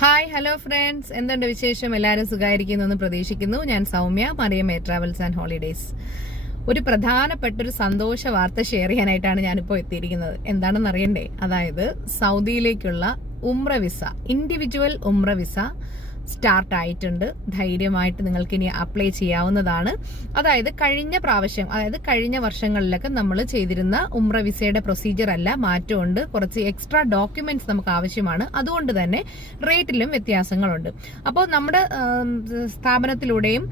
Hi hello friends, എന്തുണ്ട് വിശേഷം? എല്ലാവരും സുഖമായിരിക്കുന്നു എന്ന് പ്രതീക്ഷിക്കുന്നു. ഞാൻ Soumya, Mariyam travels and holidays. ഒരു പ്രധാനപ്പെട്ട ഒരു സന്തോഷ വാർത്ത ഷെയർ ചെയ്യാനായിട്ടാണ് ഞാനിപ്പോൾ എത്തിയിരിക്കുന്നത്. എന്താണെന്ന് അറിയണ്ടേ? അതായത് സൗദിയിലേക്കുള്ള ഉംറ വിസ, ഇൻഡിവിജ്വൽ ഉംറ വിസ സ്റ്റാർട്ട് ആയിട്ടുണ്ട്. ധൈര്യമായിട്ട് നിങ്ങൾക്ക് ഇനി അപ്ലൈ ചെയ്യാവുന്നതാണ്. അതായത് കഴിഞ്ഞ വർഷങ്ങളിലൊക്കെ നമ്മൾ ചെയ്തിരുന്ന ഉംറ വിസയുടെ പ്രൊസീജിയർ അല്ല, മാറ്റമുണ്ട്. കുറച്ച് എക്സ്ട്രാ ഡോക്യുമെന്റ്സ് നമുക്ക് ആവശ്യമാണ്. അതുകൊണ്ട് തന്നെ റേറ്റിലും വ്യത്യാസങ്ങളുണ്ട്. അപ്പോൾ നമ്മുടെ സ്ഥാപനത്തിലൂടെയും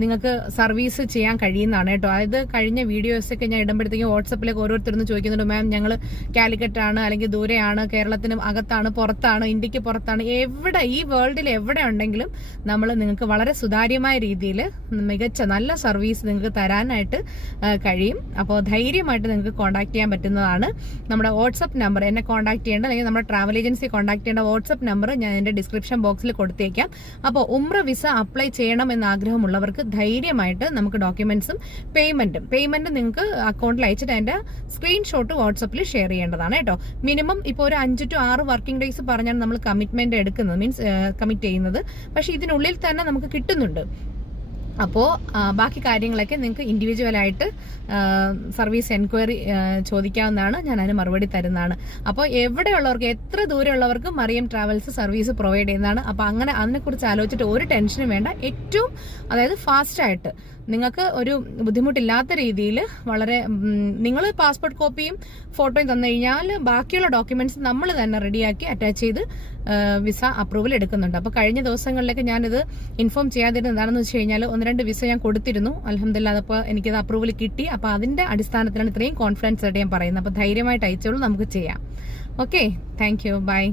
നിങ്ങൾക്ക് സർവീസ് ചെയ്യാൻ കഴിയുന്നതാണ് കേട്ടോ. അതായത് കഴിഞ്ഞ വീഡിയോസൊക്കെ ഞാൻ ഇടുമ്പോഴത്തേക്കും വാട്സപ്പിലേക്ക് ഓരോരുത്തരൊന്ന് ചോദിക്കുന്നുണ്ട്, മാം ഞങ്ങൾ കാലിക്കറ്റാണ്, അല്ലെങ്കിൽ ദൂരെയാണ്, കേരളത്തിന് അകത്താണ്, പുറത്താണ്, ഇന്ത്യക്ക് പുറത്താണ്, എവിടെ ഈ വേൾഡിൽ എവിടെ ഉണ്ടെങ്കിലും നമ്മൾ നിങ്ങൾക്ക് വളരെ സുതാര്യമായ രീതിയിൽ മികച്ച നല്ല സർവീസ് നിങ്ങൾക്ക് തരാനായിട്ട് കഴിയും. അപ്പോൾ ധൈര്യമായിട്ട് നിങ്ങൾക്ക് കോൺടാക്ട് ചെയ്യാൻ പറ്റുന്നതാണ്. നമ്മുടെ വാട്സപ്പ് നമ്പർ എന്നെ കോൺടാക്ട് ചെയ്യേണ്ട, അല്ലെങ്കിൽ നമ്മുടെ ട്രാവൽ ഏജൻസി കോൺടാക്ട് ചെയ്യേണ്ട വാട്സപ്പ് നമ്പർ ഞാൻ എൻ്റെ ഡിസ്ക്രിപ്ഷൻ ബോക്സിൽ കൊടുത്തേക്കാം. അപ്പോൾ ഉംറ വിസ അപ്ലൈ ചെയ്യണം എന്ന ആഗ്രഹമുള്ളവർക്ക് ധൈര്യമായിട്ട് നമുക്ക് ഡോക്യുമെന്റ്സും പേയ്മെന്റും നിങ്ങൾക്ക് അക്കൗണ്ടിൽ അയച്ചിട്ട് അതിന്റെ സ്ക്രീൻഷോട്ട് വാട്സപ്പിൽ ഷെയർ ചെയ്യേണ്ടതാണ് കേട്ടോ. മിനിമം ഇപ്പോൾ ഒരു 5 to 6 വർക്കിംഗ് ഡേയ്സ് പറഞ്ഞാണ് നമ്മൾ കമ്മിറ്റ്മെന്റ് എടുക്കുന്നത്, കമ്മിറ്റ് ചെയ്യുന്നത്. പക്ഷെ ഇതിനുള്ളിൽ തന്നെ നമുക്ക് കിട്ടുന്നുണ്ട്. അപ്പോൾ ബാക്കി കാര്യങ്ങളൊക്കെ നിങ്ങൾക്ക് ഇൻഡിവിജ്വലായിട്ട് സർവീസ് എൻക്വയറി ചോദിക്കാവുന്നതാണ്. ഞാൻ അതിന് മറുപടി തരുന്നതാണ്. അപ്പോൾ എവിടെയുള്ളവർക്ക്, എത്ര ദൂരെയുള്ളവർക്കും മറിയം ട്രാവൽസ് സർവീസ് പ്രൊവൈഡ് ചെയ്യുന്നതാണ്. അപ്പോൾ അങ്ങനെ അതിനെക്കുറിച്ച് ആലോചിച്ചിട്ട് ഒരു ടെൻഷനും വേണ്ട. ഏറ്റവും ഫാസ്റ്റായിട്ട് നിങ്ങൾക്ക് ഒരു ബുദ്ധിമുട്ടില്ലാത്ത രീതിയിൽ വളരെ നിങ്ങൾ പാസ്പോർട്ട് കോപ്പിയും ഫോട്ടോയും തന്നു കഴിഞ്ഞാൽ ബാക്കിയുള്ള ഡോക്യുമെന്റ്സ് നമ്മൾ തന്നെ റെഡിയാക്കി അറ്റാച്ച് ചെയ്ത് വിസ അപ്രൂവൽ എടുക്കുന്നുണ്ട്. അപ്പോൾ കഴിഞ്ഞ ദിവസങ്ങളിലൊക്കെ ഞാനിത് ഇൻഫോം ചെയ്യാതിരുന്നത് എന്താണെന്ന് വെച്ച് കഴിഞ്ഞാൽ 1-2 വിസ ഞാൻ കൊടുത്തിരുന്നു. അൽഹംദുലില്ലാ, അതപ്പോൾ എനിക്കത് അപ്രൂവൽ കിട്ടി. അപ്പോൾ അതിന്റെ അടിസ്ഥാനത്തിലാണ് ഇത്രയും കോൺഫിഡൻസ് ആയിട്ട് ഞാൻ പറയുന്നത്. അപ്പോൾ ധൈര്യമായിട്ട് അയച്ചോളൂ, നമുക്ക് ചെയ്യാം. Okay, thank you, by.